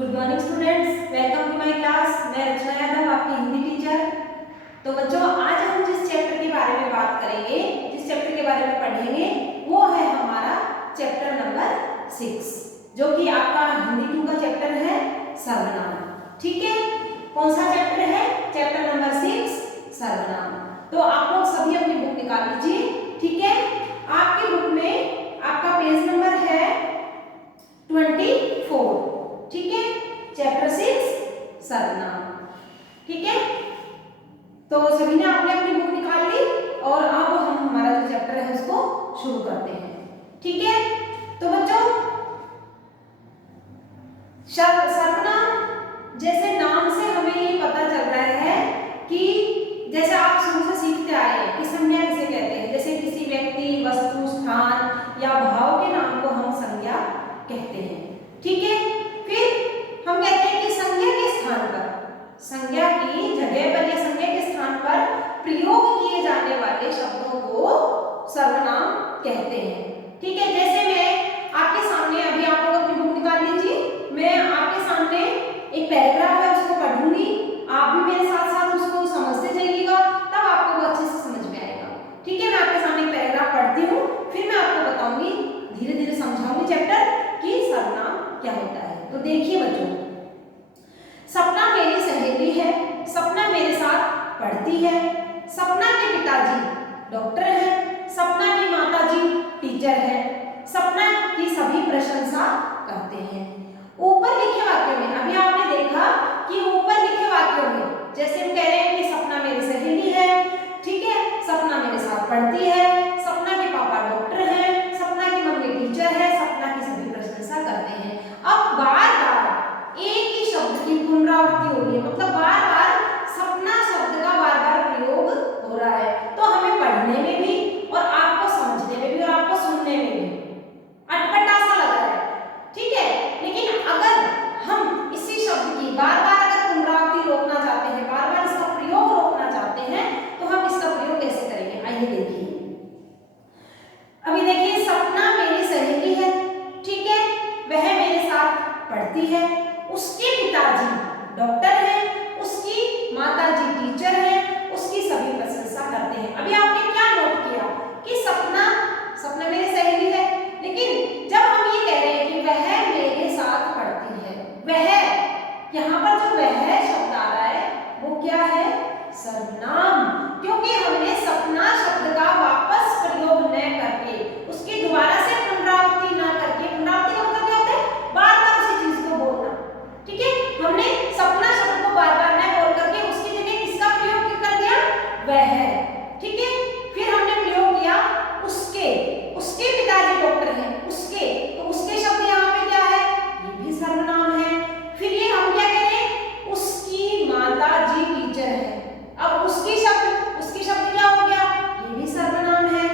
Good morning students, welcome to my class. मैं रचना यादव, आपकी Hindi teacher. तो बच्चों, आज हम जिस चैप्टर के बारे में बात करेंगे, जिस चैप्टर के बारे में पढ़ेंगे, वो है हमारा चैप्टर नंबर 6, जो कि आपका हिंदी 2 का चैप्टर है, सर्वनाम। ठीक है, कौन सा चैप्टर है? चैप्टर नंबर 6, सर्वनाम। तो आप लोग सभी अपनी बुक निकाल लीजिए। ठीक है, आपकी बुक में आपका पेज नंबर है 24। ठीक है, चैप्टर 6, सर्वनाम। ठीक है, तो सभी ने अपनी अपनी बुक निकाल ली और अब हम हमारा जो चैप्टर है उसको शुरू करते हैं। ठीक है, तो बच्चों, सर्वनाम जैसे नाम से हमें ये पता चल रहा है कि जैसे आप शुरू से सीखते आए हैं कि संज्ञा किसे कहते हैं। जैसे किसी व्यक्ति, वस्तु, स्थान या भाव के नाम को हम संज्ञा कहते हैं। ठीक है, फिर हम कहते हैं कि संज्ञा के स्थान पर, संज्ञा की जगह पर या संज्ञा के स्थान पर प्रयोग किए जाने वाले शब्दों को सर्वनाम कहते हैं। ठीक है, जैसे मैं आपके सामने, अभी आप लोग अपनी बुक निकाल लीजिए, मैं आपके सामने एक पैराग्राफ है उसको पढ़ूंगी, आप भी मेरे साथ साथ उसको समझते जाइएगा, तब आपको वो अच्छे से समझ में आएगा। ठीक है, मैं आपके सामने एक पैराग्राफ पढ़ती हूँ, फिर मैं आपको बताऊंगी, धीरे धीरे समझाऊंगी चैप्टर कि सर्वनाम क्या होता है। तो देखिए बच्चों, सपना मेरी सहेली है, सपना मेरे साथ पढ़ती है, सपना के पिताजी डॉक्टर है, सपना की माताजी टीचर है, सपना की सभी प्रशंसा करते हैं। ऊपर लिखे वाक्यों में, अभी आपने देखा कि ऊपर लिखे वाक्यों में जैसे हम कह रहे हैं कि सपना मेरी सहेली है, ठीक है, सपना मेरे साथ पढ़ती है, सपना के पापा डॉक्टर हैं, सपना की मम्मी टीचर है, सपना की सभी प्रशंसा करते हैं। अब बार बार एक ही शब्द की पुनरावृत्ति हो रही है, मतलब बार बार सपना शब्द का बार बार प्रयोग हो रहा है। तो हमें पढ़ने में भी और आपको समझने में भी और आपको सुनने में भी अटपटा सा लग रहा है। ठीक है, लेकिन अगर हम इसी शब्द की बार बार अगर पुनरावृत्ति रोकना चाहते हैं, बार बार इसका प्रयोग रोकना चाहते हैं, तो हम इसका प्रयोग कैसे करेंगे? आइए देखिए। अभी देखिए, सपना मेरी सहेली है, ठीक है, वह मेरे साथ पढ़ती है, उसके पिताजी डॉक्टर हैं, उसकी माताजी टीचर हैं, उसकी सभी प्रशंसा करते हैं। अभी आपने क्या नोट किया कि सपना मेरी सहेली है, लेकिन जब हम ये कह रहे हैं कि वह मेरे साथ पढ़ती है, वह, यहाँ पर जो वह शब्द आ रहा है वो क्या है? सर्वनाम। क्योंकि हमने सपना शब्द का वापस प्रयोग न करके, उसकी दोबारा से पुनरावृत्ति ना करके, पुनरावृत्ति का मतलब क्या होता है? बार बार उसी चीज को बोलना। ठीक है, हमने सपना शब्द को बार बार न बोल करके उसकी जगह किसका प्रयोग कर दिया? वह। ठीक है, फिर हमने प्रयोग किया उसके पिताजी डॉक्टर हैं, उसके, तो उसके शब्द यहाँ पे क्या है? ये भी सर्वनाम है। फिर ये हम क्या करें? उसकी माताजी टीचर है। अब उसकी शब्द क्या हो गया? ये भी सर्वनाम है।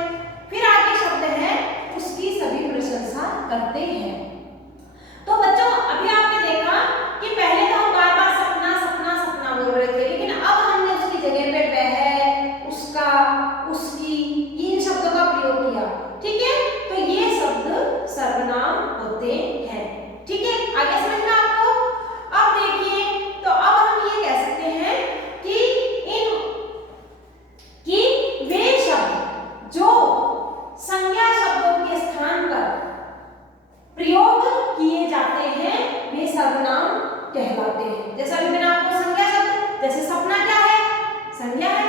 फिर आगे शब्द है उसकी सभी प्रशंसा करते हैं। तो बच्चों, अभी आपने देखा कि पहले तो हम बार बार सपना सपना सपना बोल रहे थे, लेकिन अब हमने उसकी जगह पे वह, उसका, उसकी, इन शब्दों का प्रयोग किया। ठीक है, तो ये शब्द सर्वनाम होते हैं। ठीक है, आगे समझ में आपको? अब देखिए, तो अब हम ये कह सकते हैं कि वे शब्द जो संज्ञा शब्दों के स्थान पर प्रयोग किए जाते हैं वे सर्वनाम कहलाते हैं। जैसा अभी मैंने आपको संज्ञा शब्द, जैसे सपना क्या है? संज्ञा है।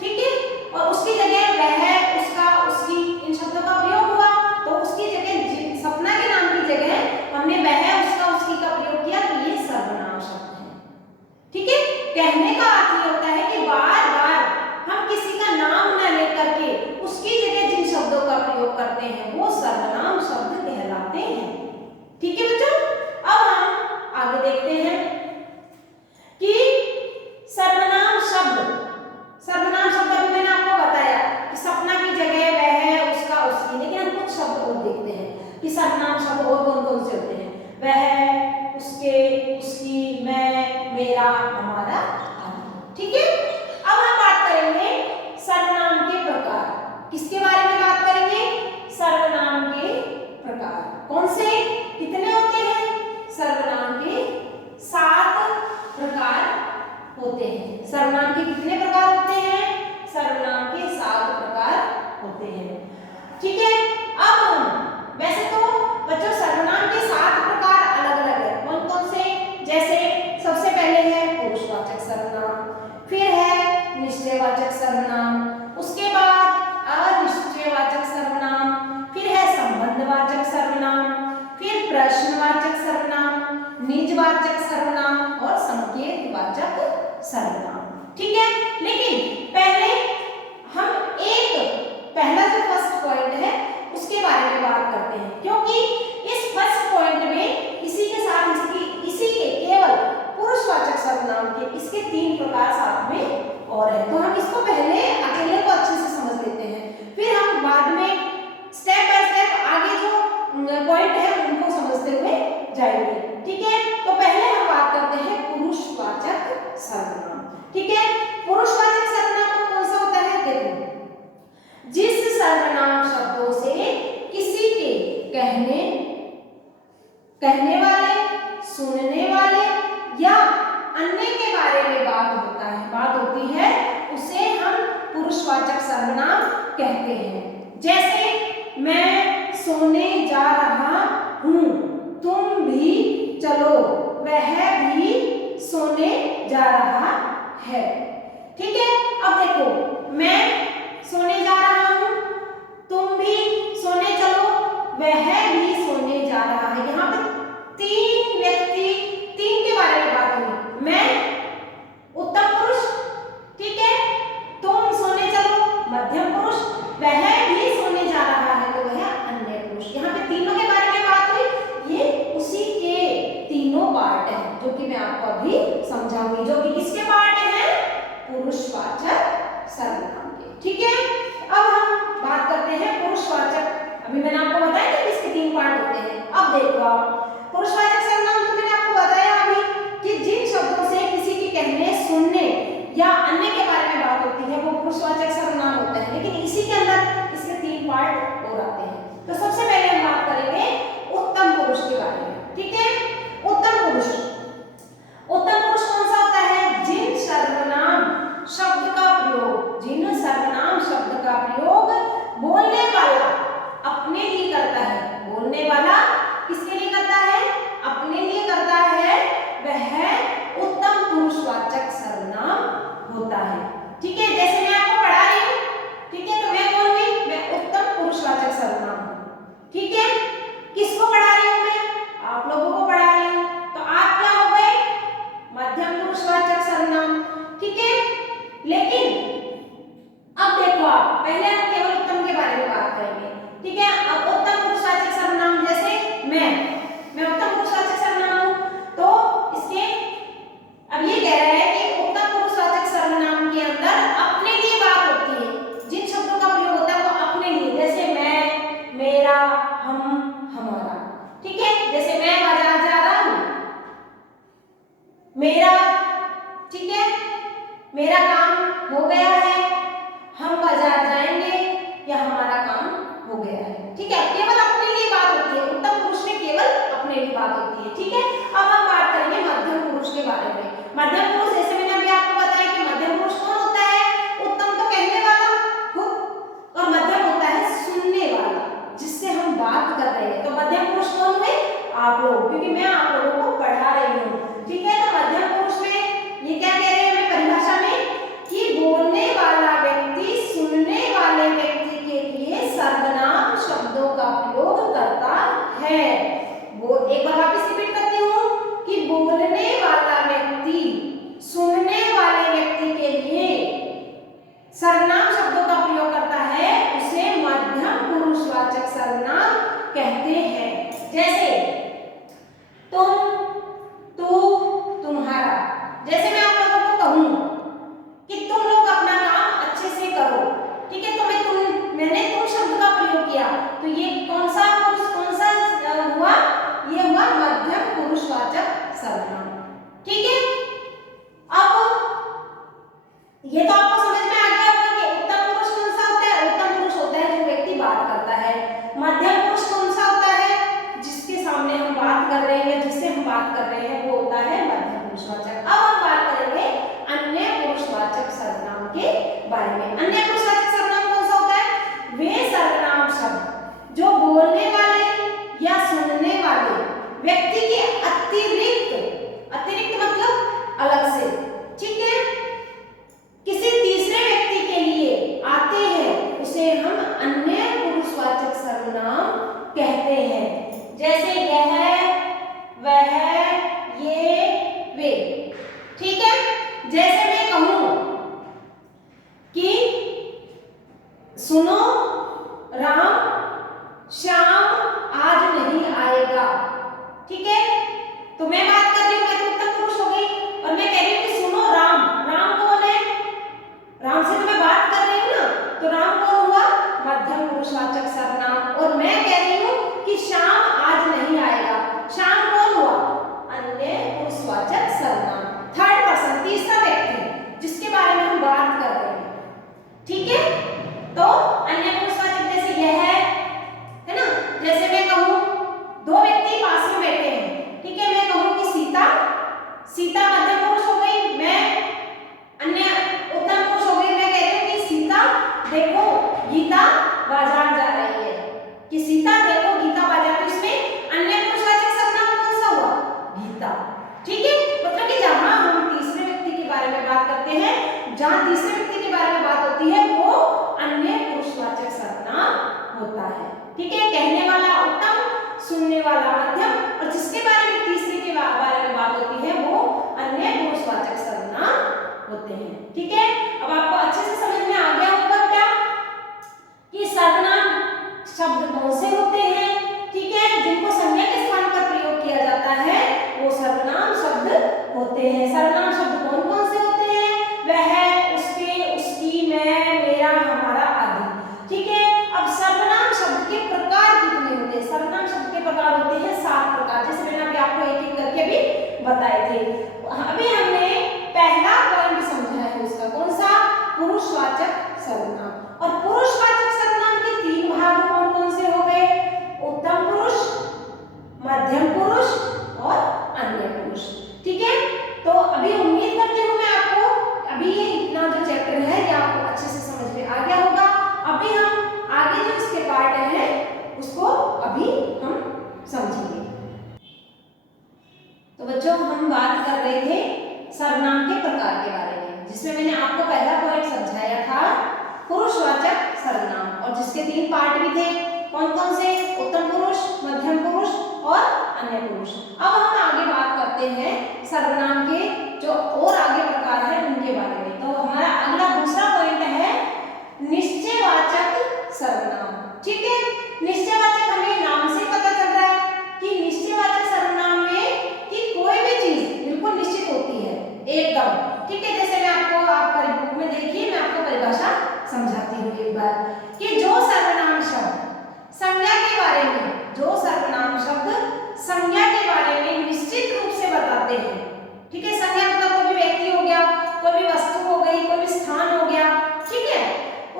ठीक है, और उसकी जगह वह, उसका, उसकी, इन शब्दों का प्रयोग हुआ, तो उसकी जगह, सपना के नाम की जगह हमने वह, उसका, उसकी का प्रयोग किया, तो ये सर्वनाम शब्द है। ठीक है, कहने का अर्थ ये होता है कि बार बार हम किसी का नाम न लेकर के उसकी जगह जिन शब्दों का प्रयोग करते हैं वो सर्वनाम शब्द कहलाते हैं। ठीक है बच्चों, अब हम आगे देखते हैं कि सर्वनाम शब्द अभी मैंने आपको बताया प्रश्नवाचक सर्वनाम, निजवाचक सर्वनाम और संकेतवाचक सर्वनाम। ठीक है, लेकिन पहले हम पहला जो फर्स्ट पॉइंट है उसके बारे में बात करते हैं, क्योंकि इस फर्स्ट पॉइंट में इसी के साथ इसी के केवल पुरुषवाचक सर्वनाम के इसके 3 प्रकार साथ में और है। तो हम इसको पहले अकेले को अच्छे से समझ लेते हैं, फिर हम बाद में स्टेप बाय स्टेप आगे जो पॉइंट है उनको समझते हुए जाएंगे। ठीक है, तो पहले हम बात करते हैं पुरुषवाचक सर्वनाम। ठीक है, पुरुषवाचक सर्वनाम कौन सा होता है? देखो, जिस सर्वनाम शब्दों से किसी के कहने वाले, सुनने वाले या अन्य के बारे में बात होती है उसे हम पुरुषवाचक सर्वनाम कहते हैं। जैसे मैं सोने जा रहा हूँ, तुम भी चलो, वह भी सोने जा रहा है। ठीक है, अब देखो, मैं सोने जा रहा हूँ, तुम भी सोने चलो, वह भी सोने जा रहा है। यहाँ पे 3 व्यक्ति, 3 के बारे में बात हुई। मैं उत्तम पुरुष, ठीक है, तुम सोने चलो मध्यम पुरुष, वह भी सोने जा रहा है तो वह अन्य पुरुष। यहाँ पे तीनों के बारे में बात हुई, ये उसी के तीनों पार्ट हैं जो कि मैं आपको अभी समझाऊंगी, जो कि किसके पार्ट हैं? पुरुषवाचक सर्वनाम के। ठीक है, अब हम बात करते हैं पुरुषवाचक। अभी मैंने आपको बताया कि इसके 3 पार्ट होते हैं। अब देखो, आप पुरुषवाचक सर्वनाम तो मैंने आपको बताया अभी कि जिन शब्दों से किसी के कहने, सुनने या अन्य के बारे में बात होती है वो पुरुषवाचक सर्वनाम होता है। लेकिन इसी के अंदर इसके 3 पार्ट और आते हैं। तो सबसे पहले हम बात करेंगे उत्तम पुरुष के बारे में। ठीक है, उत्तम पुरुष कौन सा होता है? जिन सर्वनाम शब्द का प्रयोग बोलने वाला अपने लिए करता है। बोलने वाला किसके लिए करता है? अपने लिए करता है, वह उत्तम पुरुषवाचक सर्वनाम होता है। ठीक है, जैसे मैं आपको पढ़ा रही हूँ, ठीक है, तो मैं कौन हुई? मैं उत्तम पुरुषवाचक सर्वनाम हूँ। ठीक है, किसको पढ़ा रही हूँ मैं? आप लोगों को पढ़ा रही हूँ, तो आप क्या हो गए? मध्यम पुरुषवाचक सर्वनाम। ठीक है, लेकिन अब देखो, आप पहले हम केवल उत्तम के बारे में बात करेंगे। ठीक है, अब उत्तम पुरुषवाचक सर्वनाम, जैसे मैं उत्तम पुरुषवाचक सर्वनाम हूँ, तो इसके अब ये कह रहा है कि उत्तम पुरुषवाचक सर्वनाम के अंदर अपने लिए बात होती है। जिन शब्दों का प्रयोग होता है वो अपने लिए, जैसे मैं, मेरा, हम, हमारा। ठीक है, जैसे मैं बाजार जा रहा हूँ, मेरा, ठीक है, मेरा काम हो गया है, हम बाजार जाएंगे या हमारा काम हो गया है। ठीक है, केवल अपने लिए बात होती है। उत्तम पुरुष में केवल अपने लिए बात होती है। ठीक है, अब हम बात करेंगे मध्यम पुरुष के बारे में। मध्यम पुरुष, जैसे मैंने अभी आपको बताया कि मध्यम पुरुष कौन होता है? उत्तम तो कहने वाला खुद, और मध्यम होता है सुनने वाला, जिससे हम बात कर रहे हैं। तो मध्यम पुरुष कौन हुए? आप लोग, क्योंकि मैं आप लोगों को पढ़ा रही हूँ। ठीक है, तो मध्यम पुरुष में ये क्या कह रहे हैं हमें परिभाषा में? कि बोलने वाला व्यक्ति सुनने वाले व्यक्ति के लिए सर्वनाम शब्दों का प्रयोग करता है। वो एक बार वापस रिपीट करती हूँ कि बोलने वाला व्यक्ति सुनने वाले व्यक्ति के लिए सर्वनाम शब्दों का प्रयोग करता है, उसे मध्यम पुरुषवाचक सर्वनाम कहते हैं। जैसे तुम, तू, तुम्हारा। जैसे मैं आप लोगों को कहूँ कि तुम लोग अपना काम अच्छे से करो, ठीक है, तो मैंने तुम शब्द का प्रयोग किया, तो ये कौन सा हुआ? ये हुआ मध्यम पुरुषवाचक सर्वनाम। ठीक है, अब ये तो आपको समझ में आ गया होगा कि उत्तम पुरुष कौन सा होता है? उत्तम पुरुष होता है जो व्यक्ति बात करता है। मध्यम पुरुष कौन सा होता है? जिसके सामने हम बात कर रहे हैं, जिससे हम बात कर रहे हैं, वो होता है मध्यम पुरुषवाचक। अब हम बात करेंगे अन्य पुरुषवाचक सर्वनाम के बारे में। अन्य पुरुषवाचक सर्वनाम कौन सा होता है? वे सर्वनाम शब्द जो बोलने वाले या सुनने वाले व्यक्ति के अतिरिक्त मतलब अलग से, ठीक है, किसी तीसरे व्यक्ति के लिए आते हैं, उसे हम अन्य पुरुषवाचक सर्वनाम कहते हैं। जैसे यह, ठीक है। तो मैं बात कर रही हूँ, मैं तो उत्तम पुरुष हो गई, और मैं कह रही हूँ कि सुनो राम, राम कौन है? राम से तो मैं बात कर रही हूँ ना, तो राम कौन हुआ? मध्यम पुरुषवाचक सर्वनाम। और मैं कह रही हूँ कि श्याम आज नहीं आएगा, श्याम कौन हुआ? अन्य पुरुषवाचक सर्वनाम, थर्ड पर्सन, तीसरा व्यक्ति जिसके बारे में हम बात कर रहे हैं, ठीक है। तो अन्य पुरुषवाचक जैसे यह है ना, जैसे मैं कहूँ दो व्यक्ति पास में बैठे हैं, ठीक है, मैं कहूँ कि सीता, सीता मध्यम पुरुष हो गई, मैं अन्य उत्तम पुरुष हो गई, मैं कह रही हूँ कि सीता देखो गीता बाजार जा रही है, कि सीता देखो गीता बाजार, तो इसमें अन्य पुरुषवाचक सर्वनाम कौन सा हुआ? गीता, ठीक है। मतलब कि जहां हम तीसरे व्यक्ति के बारे में बात करते हैं, जहां तीसरे व्यक्ति के बारे में बात होती है, वो अन्य पुरुषवाचक सर्वनाम होता है, ठीक है। कहने वाला उत्तम, सुनने वाला मध्यम, और जिसके बारे में तीसरे के बारे में बात होती है वो अन्य पुरुषवाचक सर्वनाम होते हैं, ठीक है। अब आपको अच्छे से समझ में आ गया होगा क्या कि सर्वनाम शब्द कौन से होते हैं, ठीक है, जिनको संज्ञा के स्थान पर प्रयोग किया जाता है वो सर्वनाम शब्द होते हैं। सर्वनाम शब्द कौन कौन से होते हैं? वह, उसके, उसकी, मैं, मेरा, हमारा आदि, ठीक है। अब सर्वनाम शब्द के प्रकार कितने होते हैं? सर्वनाम शब्द के प्रकार होते हैं 7 प्रकार, जैसे मैंने अभी आपको एक एक करके भी बताए थे। अभी हमने पहला पॉइंट समझा है उसका, कौन सा? पुरुषवाचक सर्वनाम। और पुरुषवाचक सर्वनाम के 3 भाग कौन कौन से हो गए? उत्तम पुरुष, मध्यम पुरुष और अन्य पुरुष, ठीक है। तो अभी उम्मीद करती हूँ मैं आपको अभी ये इतना जो चैप्टर है ये आपको अच्छे से समझ में आ गया होगा। अभी हम आगे जो इसके पार्ट हैं उसको अभी हम समझेंगे। तो बच्चों हम बात कर रहे थे सर्वनाम के प्रकार के बारे में, जिसमें मैंने आपको पहला पॉइंट समझाया था पुरुषवाचक सर्वनाम, और जिसके 3 पार्ट भी थे, कौन कौन से? उत्तम पुरुष, मध्यम पुरुष और अन्य पुरुष। अब हम आगे बात करते हैं सर्वनाम के जो और आगे प्रकार है उनके बारे में। तो हमारा अगला दूसरा पॉइंट है निश्चयवाचक सर्वनाम, ठीक है। निश्चयवाचक हमें नाम से पता चल रहा है कि निश्चयवाचक सर्वनाम में कि कोई भी चीज बिल्कुल निश्चित होती है एकदम, ठीक है। जैसे मैं आपको, आप बुक में देखिए, मैं आपको परिभाषा समझाती हूँ एक बार, कि जो सर्वनाम शब्द संज्ञा के बारे में, जो सर्वनाम शब्द संज्ञा के बारे में निश्चित रूप से बताते हैं, ठीक है। संज्ञा मतलब कोई भी व्यक्ति हो गया, कोई भी वस्तु हो गई, कोई भी स्थान हो गया, ठीक है,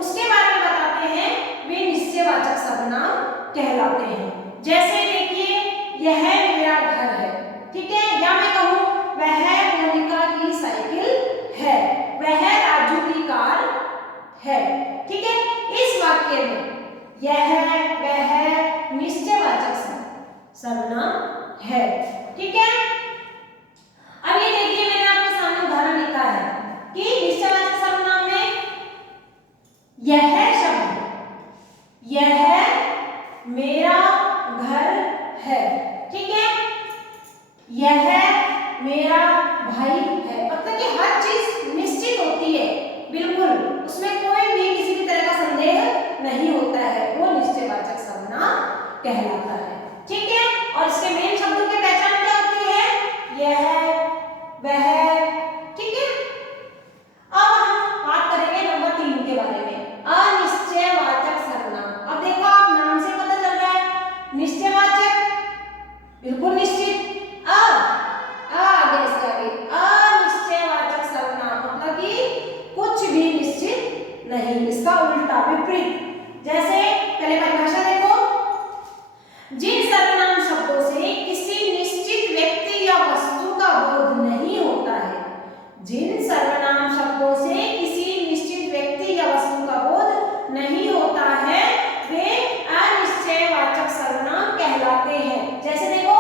उसके बारे में बताते हैं, वे निश्चयवाचक सर्वनाम कहलाते हैं। जैसे देखिए यह मेरा घर है, ठीक है, या मैं कहूँ वह मोनिका की साइकिल है, वह राजू की कार है, ठीक है। इस वाक्य में यह, वह निश्चयवाचक सर्वनाम है, ठीक है। अब ये देखिए मैंने आपके सामने उदाहरण लिखा है कि निश्चयवाचक सर्वनाम में यह शब्द, यह मेरा घर है, ठीक है, यह मेरा भाई है, मतलब कि हर चीज निश्चित होती है बिल्कुल, उसमें कोई भी किसी भी तरह का संदेह नहीं होता है, वो निश्चयवाचक सर्वनाम कहलाता है, ठीक है। और इसके मेन शब्दों की पहचान क्या होती है? यह, वह, ठीक है। अब हम बात करेंगे नंबर 3 के बारे में, अनिश्चयवाचक सर्वनाम। अब देखो आप नाम से पता चल रहा है निश्चयवाचक बिल्कुल निश्चित, आगे इसके आगे अनिश्चयवाचक सर्वनाम मतलब कि कुछ भी निश्चित नहीं, इसका उल्टा विपरीत। जैसे पहले परिभाषा देखो, जिन सर्वनाम शब्दों से किसी निश्चित व्यक्ति या वस्तु का बोध नहीं होता है, जिन सर्वनाम शब्दों से किसी निश्चित व्यक्ति या वस्तु का बोध नहीं होता है वे अनिश्चयवाचक सर्वनाम कहलाते हैं। जैसे देखो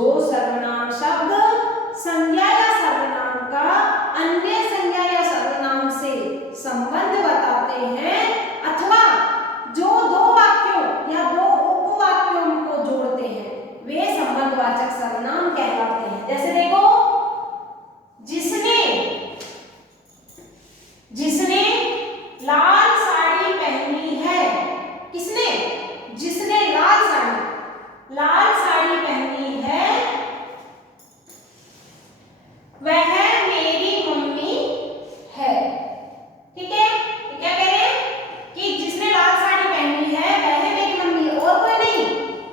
जो सर्वनाम शब्द संज्ञा या सर्वनाम का अन्य संज्ञा या सर्वनाम से संबंध बताते हैं अथवा जो दो वाक्यों या दो उपवाक्यों को जोड़ते हैं वे संबंधवाचक सर्वनाम कहलाते हैं। जैसे देखो, जिसने लाल साड़ी पहनी है। किसने? जिसने लाल साड़ी पहनी है वह मेरी मम्मी है। ठीक है, क्या कह रहे हैं कि जिसने लाल साड़ी पहनी है वह मेरी मम्मी है, और कोई नहीं,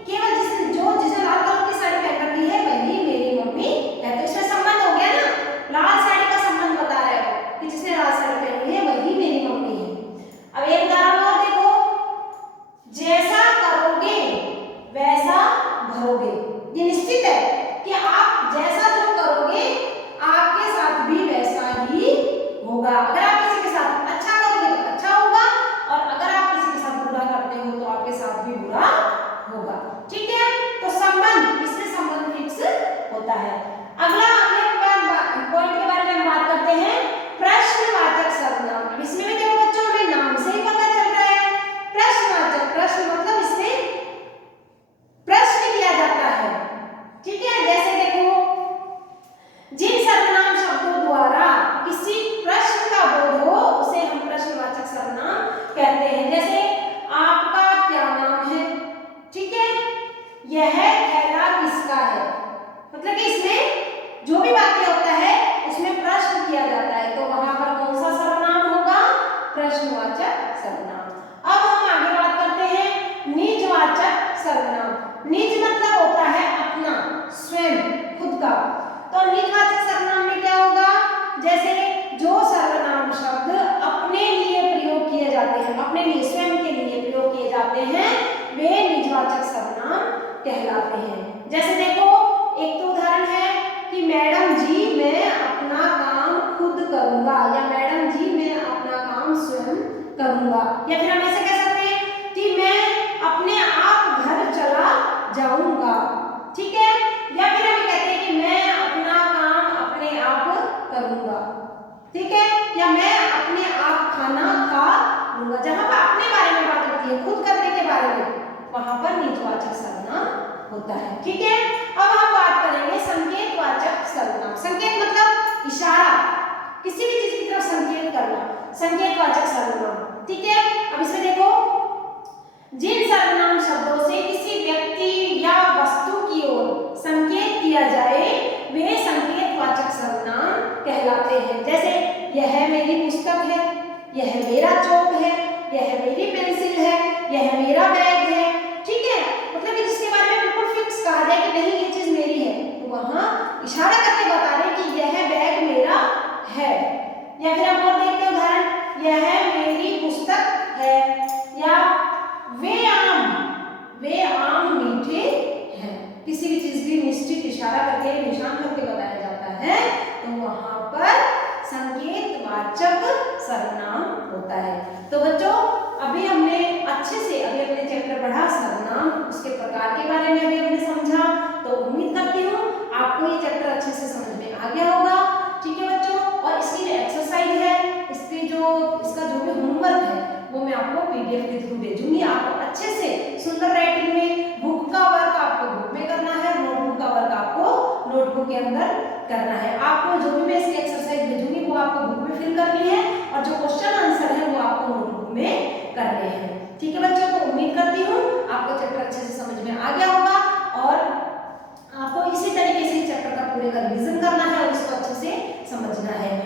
केवल जिसने लाल कलर की साड़ी पहन रखी है वही मेरी मम्मी है। तो इसमें संबंध हो गया ना, लाल साड़ी का संबंध बता रहा है कि जिसने लाल साड़ी पहनी है वही मेरी मम्मी है। अब एक उदाहरण और देखो, जैसा करोगे वैसा भरोगे। ये निश्चित है कि आप जैसा जो करोगे आपके साथ भी वैसा ही होगा। अगर आप किसी के साथ अच्छा करोगे तो अच्छा होगा, और अगर आप किसी के साथ बुरा करते हो तो आपके साथ भी बुरा होगा। ठीक है, तो संबंध, इससे संबंध फिक्स होता है। अगले पॉइंट के बारे में हम बात करते हैं, प्रश्नवाचक सर्वनाम। अब इसमें भी देखो बच्चों, हमें नाम से ही पता चल रहा है प्रश्नवाचक। प्रश्न मतलब इसमें प्रश्न किया जाता है। ठीक है, जैसे देखो, जिन सर्वनाम शब्दों द्वारा किसी प्रश्न का बोध हो उसे हम प्रश्नवाचक सर्वनाम कहते हैं। जैसे आपका क्या नाम है? ठीक है, यह थैला किसका है? मतलब कि इसमें जो भी वाक्य होता है उसमें प्रश्न किया जाता है, तो वहां पर कौन सा सर्वनाम होगा? प्रश्नवाचक सर्वनाम। अब हम आगे बात करते हैं निजवाचक सर्वनाम। निज मतलब होता है अपना, स्वयं, खुद का। तो निजवाचक सर्वनाम में क्या होगा? जैसे जो सर्वनाम शब्द अपने लिए प्रयोग किए जाते हैं, अपने लिए, स्वयं के लिए प्रयोग किए जाते हैं, वे निजवाचक सर्वनाम कहलाते हैं। जैसे देखो, एक तो उदाहरण है कि मैडम जी मैं अपना काम खुद करूंगा, या मैडम जी मैं अपना काम स्वयं करूंगा। या फिर हम ऐसे कह सकते हैं कि मैं अपने आप घर चला जाऊंगा। ठीक है, या फिर हम कहते हैं कि मैं अपना काम अपने आप करूंगा। ठीक है, या मैं अपने आप खाना खा लूंगा। जहां पर अपने बारे में बात होती है, खुद करने के बारे में, वहां पर निजवाचक सर्वनाम होता है। ठीक है, अब हम बात करेंगे संकेतवाचक सर्वनाम। संकेत मतलब इशारा, किसी भी चीज की तरफ संकेत करना, संकेतवाचक सर्वनाम। ठीक है, अब इसमें देखो, जिन सर्वनाम शब्दों से किसी व्यक्ति या वस्तु की ओर संकेत किया जाए वे संकेतवाचक सर्वनाम कहलाते हैं। जैसे यह मेरी पुस्तक है, यह मेरा चौक है, यह मेरी पेंसिल है, यह मेरा बैग है। ठीक है, मतलब कि जिसके बारे में बिल्कुल फिक्स कहा जाए कि नहीं ये चीज मेरी है, तो वहां इशारा करके बता रहे कि यह बैग मेरा है। या फिर हम और देखते हैं उदाहरण, यह मेरी पुस्तक है, या वे आम मीठे हैं। किसी भी चीज की निश्चित इशारा करके, निशान करके बताया जाता है, तो वहां पर संकेतवाचक सर्वनाम होता है। तो बच्चों, अभी हमने अच्छे से अपने चैप्टर पढ़ा सर्वनाम, उसके प्रकार के बारे में अभी हमने समझा। तो उम्मीद करती हूँ आपको ये चैप्टर अच्छे से समझ में आ गया होगा। ठीक है बच्चों, और इसकी जो एक्सरसाइज है, इसका जो भी होमवर्क है वो मैं आपको पीडीएफ के थ्रू भेजूंगी। आपको अच्छे से सुंदर राइटिंग में, बुक का वर्क आपको बुक में करना है, नोटबुक का वर्क आपको नोटबुक के अंदर करना है। आपको जो भी मैं इसकी एक्सरसाइज भेजूंगी वो आपको बुक में फिल करनी है, और जो क्वेश्चन आंसर है वो आपको नोटबुक में करने हैं। ठीक है बच्चों, तो उम्मीद करती हूँ आपको चैप्टर अच्छे से समझ में आ गया होगा, और आपको इसी तरीके से चैप्टर का पूरे का रिवीजन करना है और इसको अच्छे से समझना है।